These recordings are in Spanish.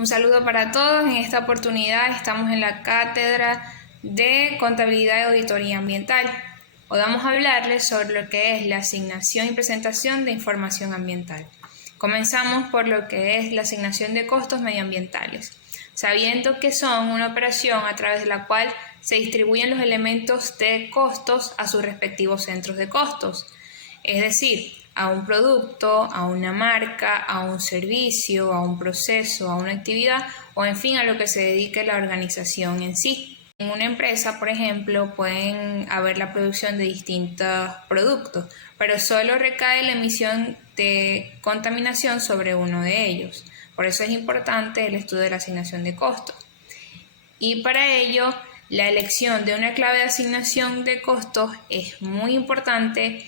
Un saludo para todos. En esta oportunidad estamos en la cátedra de Contabilidad y Auditoría Ambiental. Hoy vamos a hablarles sobre lo que es la asignación y presentación de información ambiental. Comenzamos por lo que es la asignación de costos medioambientales, sabiendo que son una operación a través de la cual se distribuyen los elementos de costos a sus respectivos centros de costos, es decir, a un producto, a una marca, a un servicio, a un proceso, a una actividad o en fin a lo que se dedique la organización en sí. En una empresa, por ejemplo, pueden haber la producción de distintos productos, pero solo recae la emisión de contaminación sobre uno de ellos. Por eso es importante el estudio de la asignación de costos. Y para ello, la elección de una clave de asignación de costos es muy importante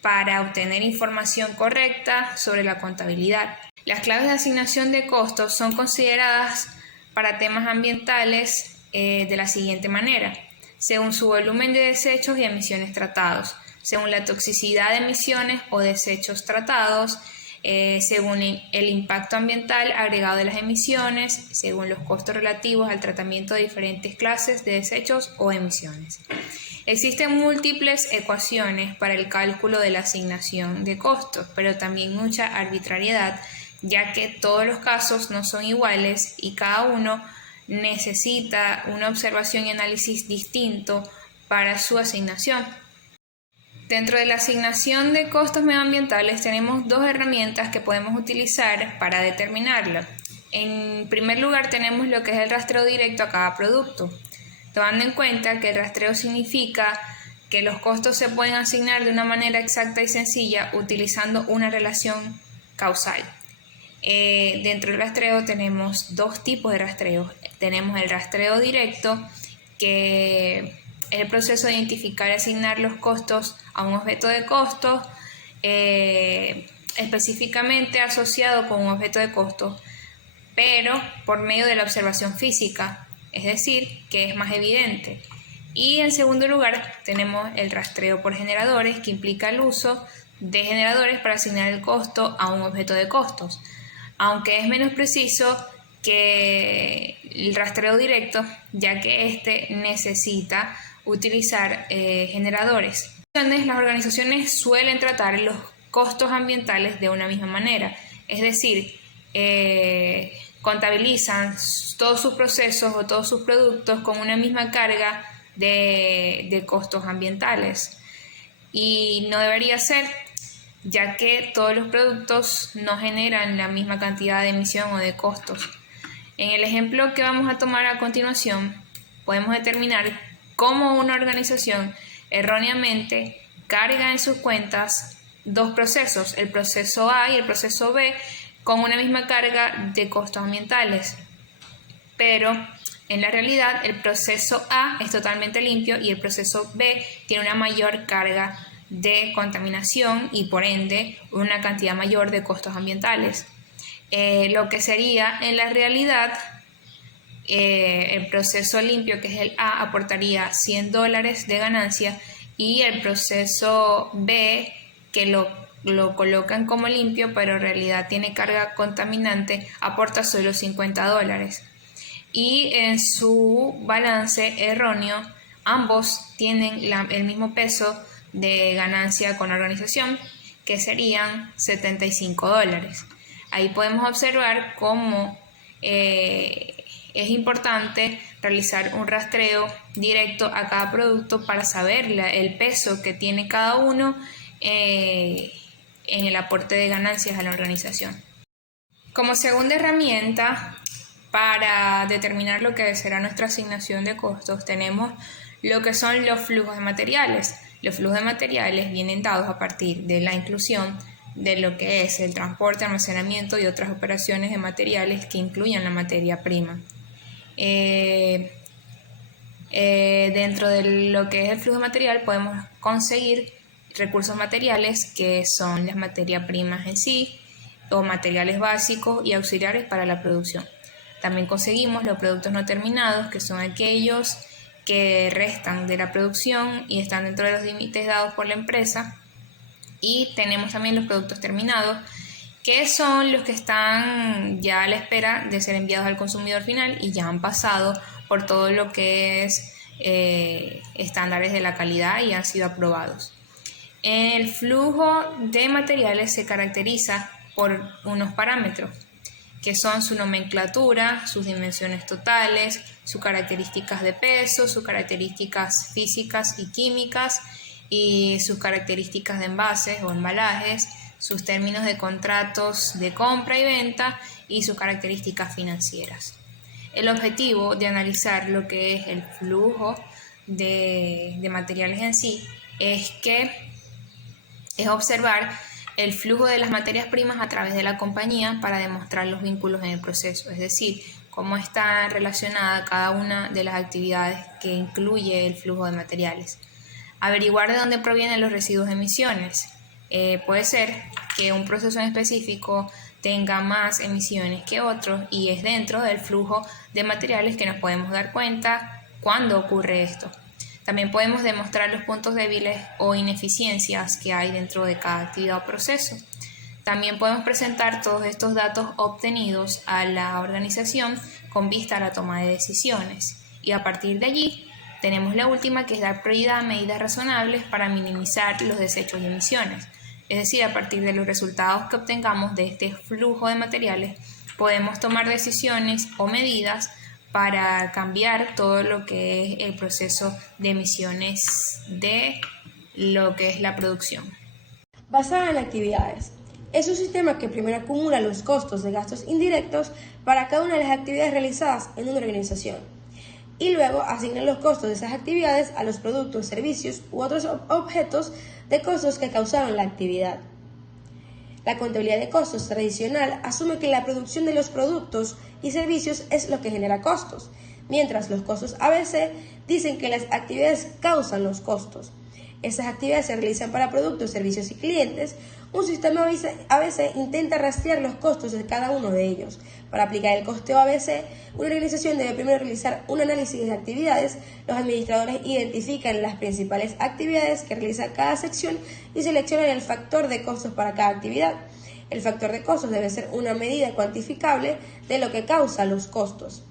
para obtener información correcta sobre la contabilidad. Las claves de asignación de costos son consideradas para temas ambientales de la siguiente manera: según su volumen de desechos y emisiones tratados, según la toxicidad de emisiones o desechos tratados, según el impacto ambiental agregado de las emisiones, según los costos relativos al tratamiento de diferentes clases de desechos o emisiones. Existen múltiples ecuaciones para el cálculo de la asignación de costos, pero también mucha arbitrariedad, ya que todos los casos no son iguales y cada uno necesita una observación y análisis distinto para su asignación. Dentro de la asignación de costos medioambientales tenemos dos herramientas que podemos utilizar para determinarlo. En primer lugar tenemos lo que es el rastreo directo a cada producto, tomando en cuenta que el rastreo significa que los costos se pueden asignar de una manera exacta y sencilla utilizando una relación causal. Dentro del rastreo tenemos dos tipos de rastreo. Tenemos el rastreo directo, que es el proceso de identificar y asignar los costos a un objeto de costos, específicamente asociado con un objeto de costos, pero por medio de la observación física, es decir, que es más evidente. Y en segundo lugar tenemos el rastreo por generadores, que implica el uso de generadores para asignar el costo a un objeto de costos, aunque es menos preciso que el rastreo directo, ya que este necesita utilizar generadores. Las organizaciones suelen tratar los costos ambientales de una misma manera, es decir, contabilizan todos sus procesos o todos sus productos con una misma carga de costos ambientales, y no debería ser, ya que todos los productos no generan la misma cantidad de emisión o de costos. En el ejemplo que vamos a tomar a continuación, podemos determinar cómo una organización erróneamente carga en sus cuentas dos procesos, el proceso A y el proceso B, con una misma carga de costos ambientales. Pero en la realidad el proceso A es totalmente limpio y el proceso B tiene una mayor carga de contaminación y por ende una cantidad mayor de costos ambientales. Lo que sería en la realidad el proceso limpio, que es el A, aportaría $100 de ganancia, y el proceso B, que lo colocan como limpio pero en realidad tiene carga contaminante, aporta solo $50. Y en su balance erróneo ambos tienen el mismo peso de ganancia con la organización, que serían $75. Ahí podemos observar cómo es importante realizar un rastreo directo a cada producto para saber el peso que tiene cada uno en el aporte de ganancias a la organización. Como segunda herramienta para determinar lo que será nuestra asignación de costos, tenemos lo que son los flujos de materiales. Los flujos de materiales vienen dados a partir de la inclusión de lo que es el transporte, almacenamiento y otras operaciones de materiales que incluyan la materia prima. Dentro de lo que es el flujo de material podemos conseguir recursos materiales, que son las materias primas en sí, o materiales básicos y auxiliares para la producción. También conseguimos los productos no terminados, que son aquellos que restan de la producción y están dentro de los límites dados por la empresa. Y tenemos también los productos terminados, que son los que están ya a la espera de ser enviados al consumidor final y ya han pasado por todo lo que es estándares de la calidad y han sido aprobados. El flujo de materiales se caracteriza por unos parámetros que son su nomenclatura, sus dimensiones totales, sus características de peso, sus características físicas y químicas y sus características de envases o embalajes, sus términos de contratos de compra y venta y sus características financieras. El objetivo de analizar lo que es el flujo de materiales en sí es observar el flujo de las materias primas a través de la compañía para demostrar los vínculos en el proceso, es decir, cómo está relacionada cada una de las actividades que incluye el flujo de materiales. Averiguar de dónde provienen los residuos de emisiones. Puede ser que un proceso en específico tenga más emisiones que otros y es dentro del flujo de materiales que nos podemos dar cuenta cuando ocurre esto. También podemos demostrar los puntos débiles o ineficiencias que hay dentro de cada actividad o proceso. También podemos presentar todos estos datos obtenidos a la organización con vista a la toma de decisiones. Y a partir de allí tenemos la última, que es dar prioridad a medidas razonables para minimizar los desechos y emisiones. Es decir, a partir de los resultados que obtengamos de este flujo de materiales, podemos tomar decisiones o medidas para cambiar todo lo que es el proceso de emisiones de lo que es la producción. Basada en actividades. Es un sistema que primero acumula los costos de gastos indirectos para cada una de las actividades realizadas en una organización y luego asigna los costos de esas actividades a los productos, servicios u otros objetos de costos que causaron la actividad. La contabilidad de costos tradicional asume que la producción de los productos y servicios es lo que genera costos, mientras los costos ABC dicen que las actividades causan los costos. Estas actividades se realizan para productos, servicios y clientes. Un sistema ABC intenta rastrear los costos de cada uno de ellos. Para aplicar el costeo ABC, una organización debe primero realizar un análisis de actividades. Los administradores identifican las principales actividades que realiza cada sección y seleccionan el factor de costos para cada actividad. El factor de costos debe ser una medida cuantificable de lo que causa los costos.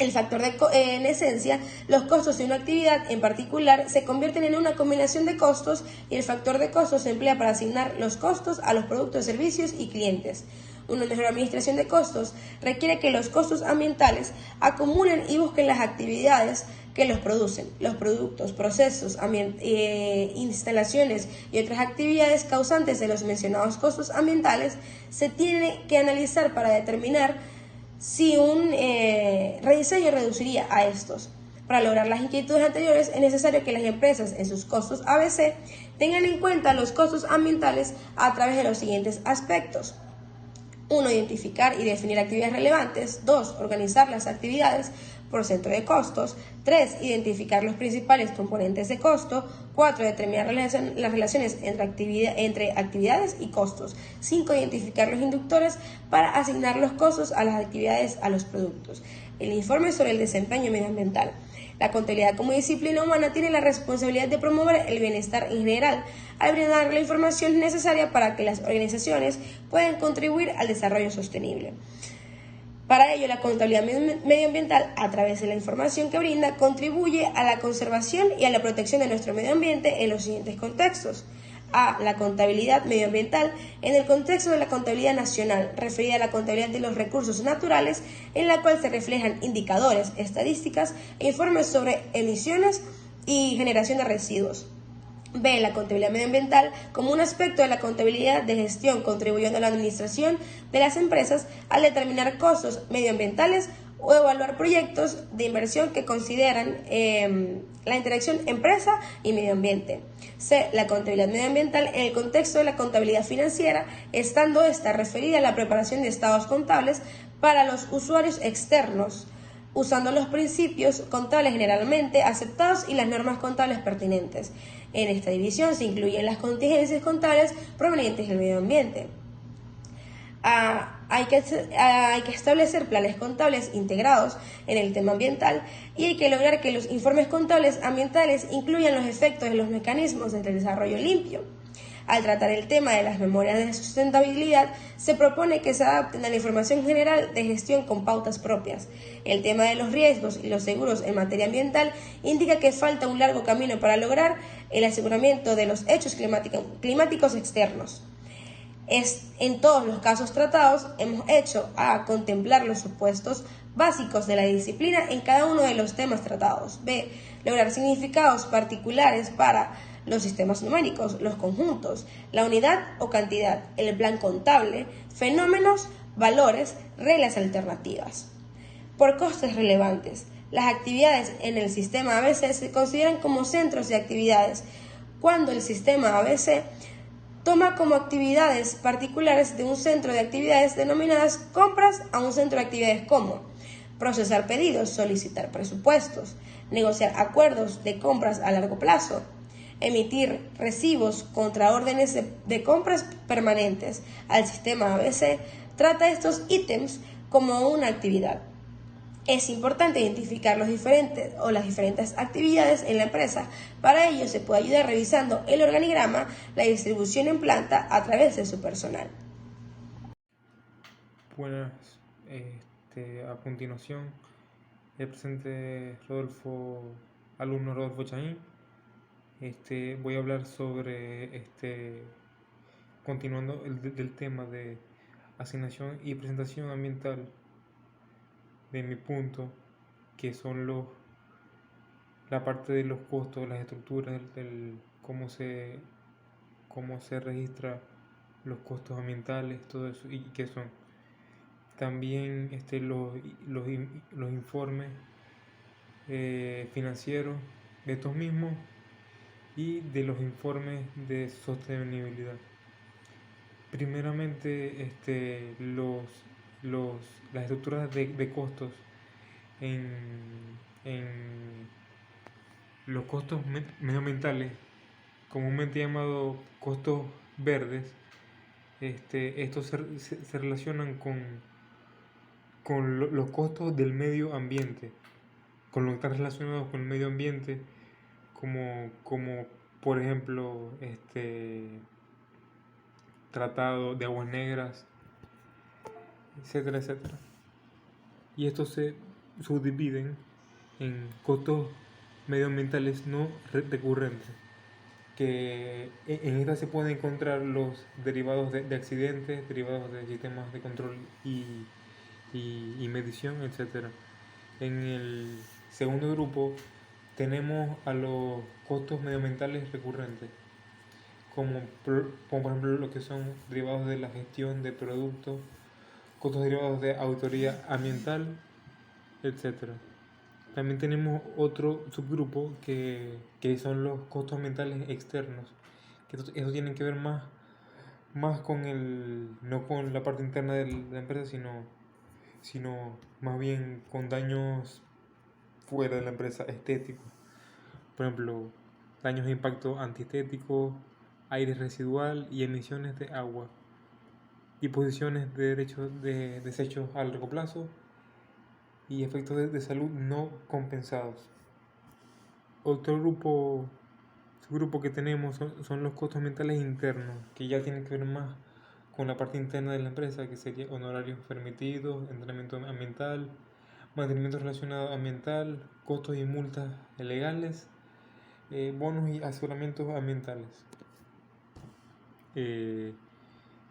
En esencia, los costos de una actividad en particular se convierten en una combinación de costos y el factor de costos se emplea para asignar los costos a los productos, servicios y clientes. Una mejor administración de costos requiere que los costos ambientales acumulen y busquen las actividades que los producen. Los productos, procesos, instalaciones y otras actividades causantes de los mencionados costos ambientales se tienen que analizar para determinar si un rediseño reduciría a estos. Para lograr las inquietudes anteriores es necesario que las empresas en sus costos ABC tengan en cuenta los costos ambientales a través de los siguientes aspectos. 1. Identificar y definir actividades relevantes. 2. Organizar las actividades por centro de costos. 3. Identificar los principales componentes de costo. 4. Determinar las relaciones entre actividades y costos. 5. Identificar los inductores para asignar los costos a las actividades a los productos. El informe sobre el desempeño medioambiental. La contabilidad como disciplina humana tiene la responsabilidad de promover el bienestar en general al brindar la información necesaria para que las organizaciones puedan contribuir al desarrollo sostenible. Para ello, la contabilidad medioambiental, a través de la información que brinda, contribuye a la conservación y a la protección de nuestro medio ambiente en los siguientes contextos. A. La contabilidad medioambiental en el contexto de la contabilidad nacional, referida a la contabilidad de los recursos naturales, en la cual se reflejan indicadores, estadísticas e informes sobre emisiones y generación de residuos. B. La contabilidad medioambiental como un aspecto de la contabilidad de gestión, contribuyendo a la administración de las empresas al determinar costos medioambientales o evaluar proyectos de inversión que consideran la interacción empresa y medio ambiente. C. La contabilidad medioambiental en el contexto de la contabilidad financiera, estando esta referida a la preparación de estados contables para los usuarios externos, usando los principios contables generalmente aceptados y las normas contables pertinentes. En esta división se incluyen las contingencias contables provenientes del medio ambiente. Hay que establecer planes contables integrados en el tema ambiental y hay que lograr que los informes contables ambientales incluyan los efectos de los mecanismos del desarrollo limpio. Al tratar el tema de las memorias de sustentabilidad, se propone que se adapten a la información general de gestión con pautas propias. El tema de los riesgos y los seguros en materia ambiental indica que falta un largo camino para lograr el aseguramiento de los hechos climáticos externos. En todos los casos tratados hemos hecho a contemplar los supuestos básicos de la disciplina en cada uno de los temas tratados. B. Lograr significados particulares para los sistemas numéricos, los conjuntos, la unidad o cantidad, el plan contable, fenómenos, valores, reglas alternativas. Por costes relevantes, las actividades en el sistema ABC se consideran como centros de actividades cuando el sistema ABC toma como actividades particulares de un centro de actividades denominadas compras a un centro de actividades como procesar pedidos, solicitar presupuestos, negociar acuerdos de compras a largo plazo, emitir recibos contra órdenes de compras permanentes. Al sistema ABC trata estos ítems como una actividad. Es importante identificar las diferentes actividades en la empresa. Para ello se puede ayudar revisando el organigrama, la distribución en planta a través de su personal. Buenas, a continuación el presente alumno Rodolfo Chaín. Voy a hablar sobre, continuando del tema de asignación y presentación ambiental de mi punto, que son la parte de los costos, las estructuras, cómo se registra los costos ambientales, todo eso, y qué son. También los informes financieros de estos mismos y de los informes de sostenibilidad. Primeramente, las estructuras de costos en los costos medioambientales, comúnmente llamados costos verdes. Estos se relacionan con los costos del medio ambiente, con lo que está relacionado con el medio ambiente, como por ejemplo tratado de aguas negras, etcétera, etcétera. Y estos se subdividen en costos medioambientales no recurrentes, que en esta se pueden encontrar los derivados de accidentes, derivados de sistemas de control y medición, etc. En el segundo grupo tenemos a los costos medioambientales recurrentes, como por ejemplo lo que son derivados de la gestión de productos, costos derivados de auditoría ambiental, etc. También tenemos otro subgrupo que son los costos ambientales externos, que eso tienen que ver más con no con la parte interna de la empresa, sino más bien con daños fuera de la empresa, estéticos. Por ejemplo, daños de impacto antiestético, aire residual y emisiones de agua, y posiciones de derechos de desechos a largo plazo y efectos de salud no compensados. Otro subgrupo que tenemos son los costos ambientales internos, que ya tienen que ver más con la parte interna de la empresa, que sería honorarios permitidos, entrenamiento ambiental, mantenimiento relacionado ambiental, costos y multas legales, bonos y aseguramientos ambientales.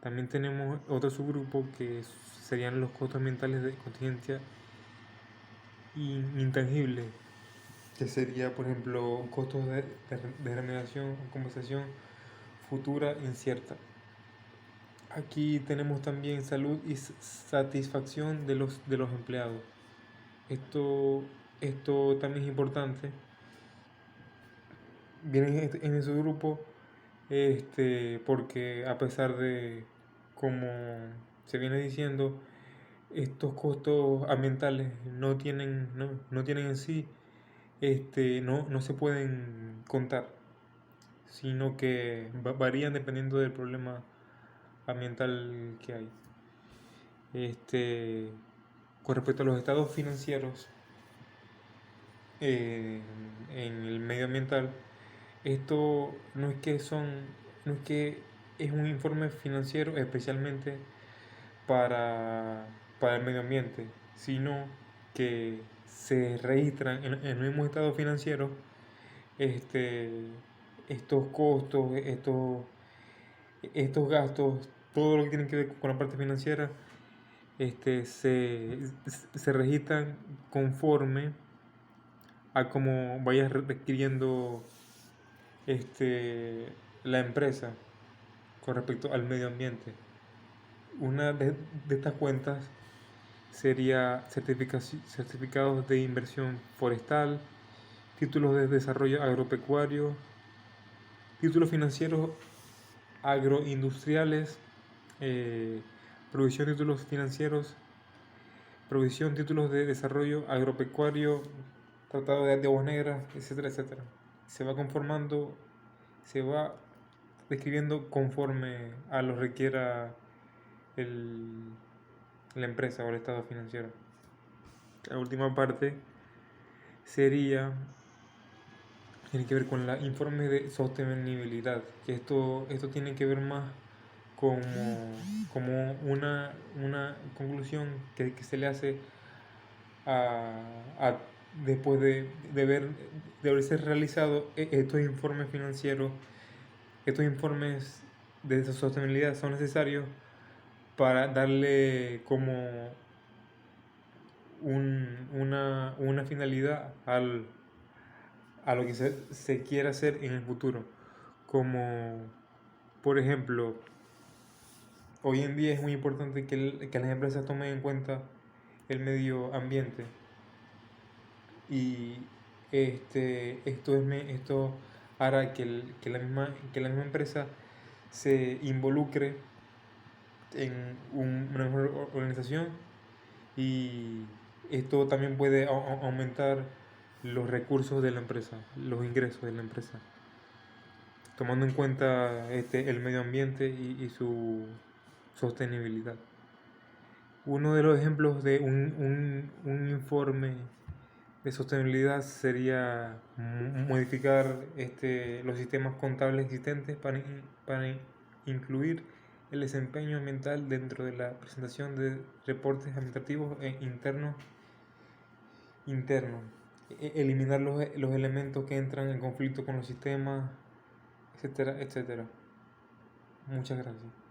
También tenemos otro subgrupo que serían los costos ambientales de contingencia intangible, que sería, por ejemplo, costos de remuneración o compensación futura incierta. Aquí tenemos también salud y satisfacción de los empleados. Esto también es importante. Viene en ese grupo porque a pesar de, como se viene diciendo, estos costos ambientales no tienen en sí, no se pueden contar, sino que varían dependiendo del problema ambiental que hay. Con respecto a los estados financieros en el medio ambiental, esto no es que son no es que es un informe financiero especialmente para el medio ambiente, sino que se registran en el mismo estado financiero este, estos costos, estos gastos, todo lo que tiene que ver con la parte financiera, se registran conforme a cómo vaya requiriendo la empresa con respecto al medio ambiente. Una de estas cuentas sería certificados de inversión forestal, títulos de desarrollo agropecuario, títulos financieros agroindustriales, provisión de títulos financieros, provisión de títulos de desarrollo agropecuario, tratado de aguas negras, etcétera, etcétera. Se va conformando, se va describiendo conforme a lo requiera la empresa o el estado financiero. La última parte tiene que ver con los informes de sostenibilidad, que esto tiene que ver más como una conclusión que se le hace a después de haberse realizado estos informes financieros. Estos informes de sostenibilidad son necesarios para darle como una finalidad a lo que se quiere hacer en el futuro. Como, por ejemplo, hoy en día es muy importante que las empresas tomen en cuenta el medio ambiente. Y esto hará que la misma empresa se involucre en una mejor organización, y esto también puede aumentar los recursos de la empresa, los ingresos de la empresa, tomando en cuenta el medio ambiente y su sostenibilidad. Uno de los ejemplos de un informe de sostenibilidad sería modificar los sistemas contables existentes para incluir el desempeño ambiental dentro de la presentación de reportes administrativos internos, eliminar los elementos que entran en conflicto con los sistemas, etcétera, etcétera. Muchas gracias.